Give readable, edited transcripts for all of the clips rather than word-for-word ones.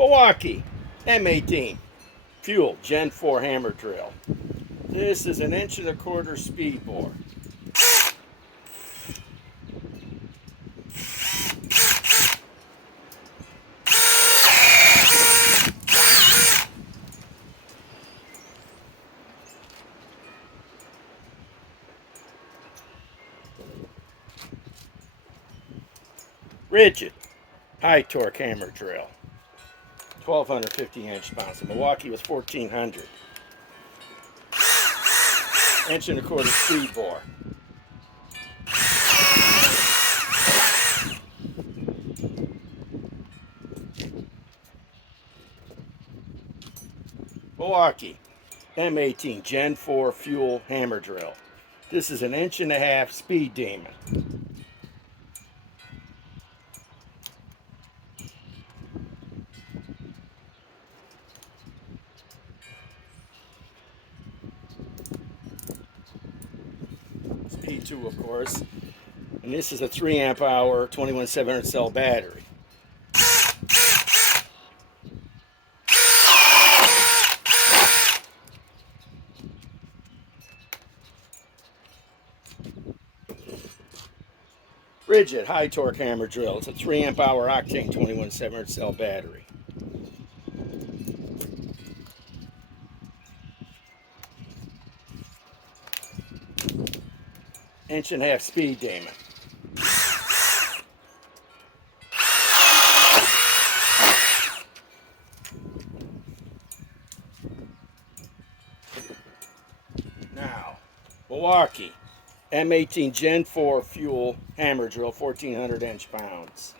Milwaukee M18 Fuel Gen 4 hammer drill. This is an 1.25" speed bore. RIDGID high torque hammer drill. 1,250 inch-pounds. The Milwaukee was 1,400. 1.25" speed bore. Milwaukee M18 Gen 4 Fuel hammer drill. This is an 1.5" speed demon. P2, of course, and this is a 3 amp hour 21700 cell battery. RIDGID high torque hammer drill. It's a 3 amp hour octane 21700 cell battery. Inch-and-a-half speed demon. Now, Milwaukee M18 Gen 4 Fuel hammer drill, 1,400 inch-pounds.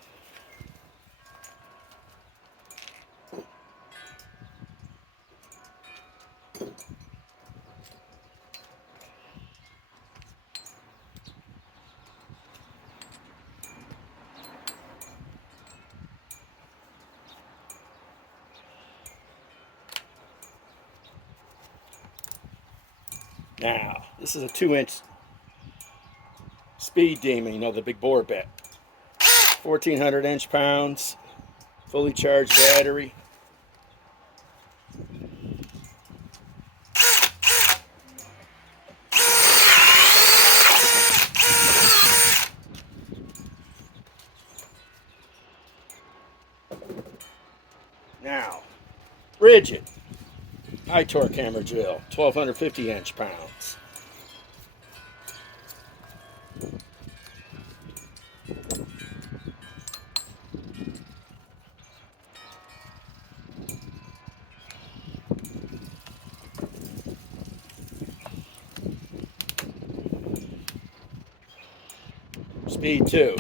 Now, this is a 2-inch speed demon, you know, the big bore bit. 1,400 inch-pounds, fully charged battery. Now, RIDGID high torque hammer drill, 1,250 inch-pounds. Speed 2.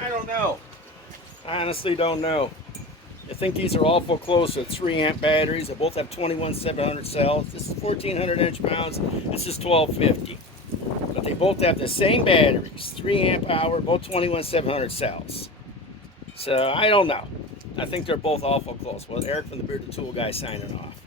I don't know. I honestly don't know. I think these are awful close to 3 amp batteries. They both have 21700 cells. This is 1,400 inch-pounds. This is 1,250. But they both have the same batteries, 3 amp hour, both 21700 cells. So I don't know. I think they're both awful close. Well, Eric from the Bearded Tool Guy signing off.